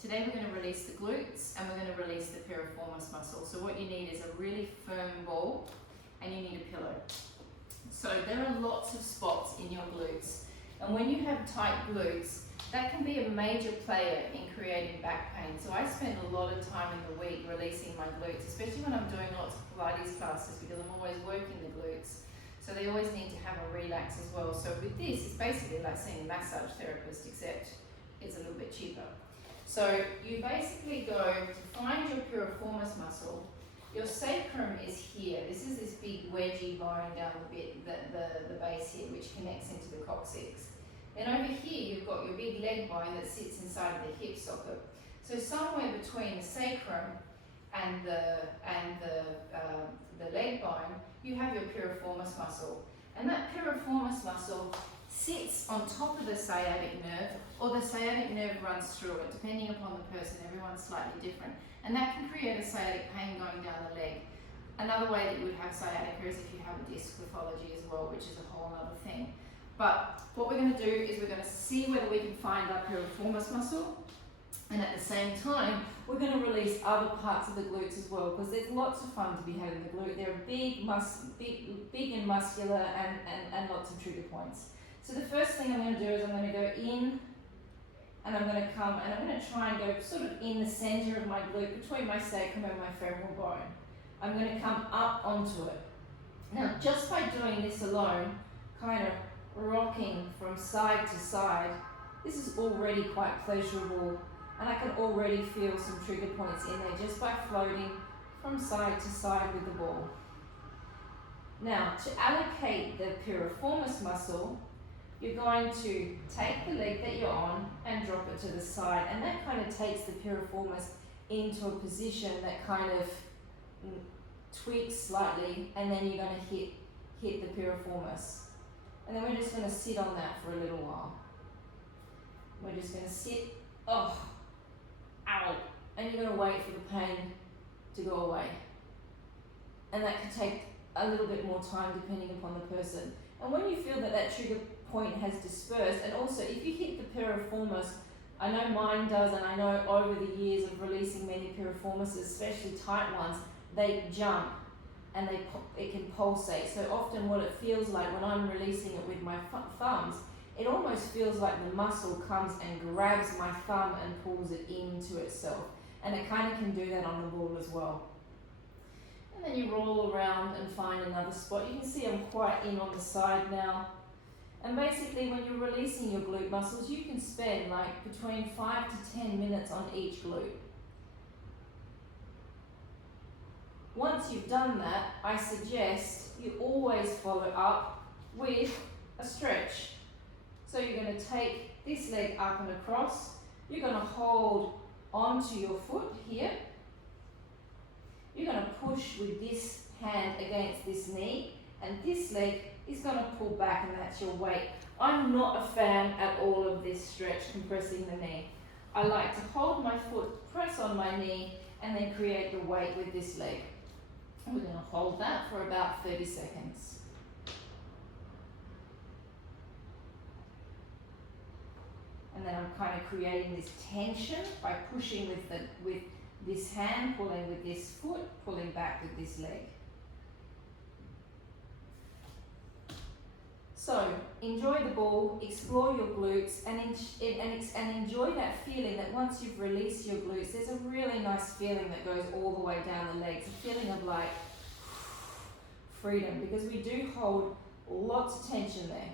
Today we're going to release the glutes and we're going to release the piriformis muscle. So what you need is a really firm ball and you need a pillow. So there are lots of spots in your glutes, and when you have tight glutes, that can be a major player in creating back pain. So I spend a lot of time in the week releasing my glutes, especially when I'm doing lots of Pilates classes, because I'm always working the glutes. So they always need to have a relax as well. So with this, it's basically like seeing a massage therapist, except it's a little bit cheaper. So you basically go to find your piriformis muscle. Your sacrum is here. This is this big wedgy bone down the base here, which connects into the coccyx. Then over here, you've got your big leg bone that sits inside of the hip socket. So somewhere between the sacrum and the leg bone, you have your piriformis muscle. And that piriformis muscle sits on top of the sciatic nerve, or the sciatic nerve runs through it, depending upon the person. Everyone's slightly different. And that can create a sciatic pain going down the leg. Another way that you would have sciatica is if you have a disc pathology as well, which is a whole other thing. But what we're going to do is we're going to see whether we can find our piriformis muscle, and at the same time we're going to release other parts of the glutes as well, because there's lots of fun to be had in the glute. They're big and muscular, and lots of trigger points. So the first thing I'm going to do is I'm going to go in, and I'm going to come and I'm going to try and go sort of in the center of my glute, between my sacrum and my femoral bone. I'm going to come up onto it. Now, just by doing this alone, kind of rocking from side to side, this is already quite pleasurable, and I can already feel some trigger points in there just by floating from side to side with the ball. Now, to allocate the piriformis muscle, you're going to take the leg that you're on and drop it to the side, and that kind of takes the piriformis into a position that kind of tweaks slightly, and then you're going to hit the piriformis. And then we're just going to sit on that for a little while. We're just going to sit, ow, and you're going to wait for the pain to go away. And that can take a little bit more time depending upon the person. And when you feel that that trigger point has dispersed, and also if you hit the piriformis, I know mine does, and I know over the years of releasing many piriformises, especially tight ones, they jump and it can pulsate. So often what it feels like when I'm releasing it with my thumbs, it almost feels like the muscle comes and grabs my thumb and pulls it into itself. And it kind of can do that on the ball as well. And then you roll around and find another spot. You can see I'm quite in on the side now. And basically when you're releasing your glute muscles, you can spend like between 5 to 10 minutes on each glute. Once you've done that, I suggest you always follow up with a stretch. So you're going to take this leg up and across. You're going to hold onto your foot here. You're going to push with this hand against this knee, and this leg is going to pull back, and that's your weight. I'm not a fan at all of this stretch, compressing the knee. I like to hold my foot, press on my knee, and then create the weight with this leg. And we're going to hold that for about 30 seconds. And then I'm kind of creating this tension by pushing with this hand, pulling with this foot, pulling back with this leg. So enjoy the ball, explore your glutes, and enjoy that feeling that once you've released your glutes, there's a really nice feeling that goes all the way down the legs, a feeling of like freedom, because we do hold lots of tension there.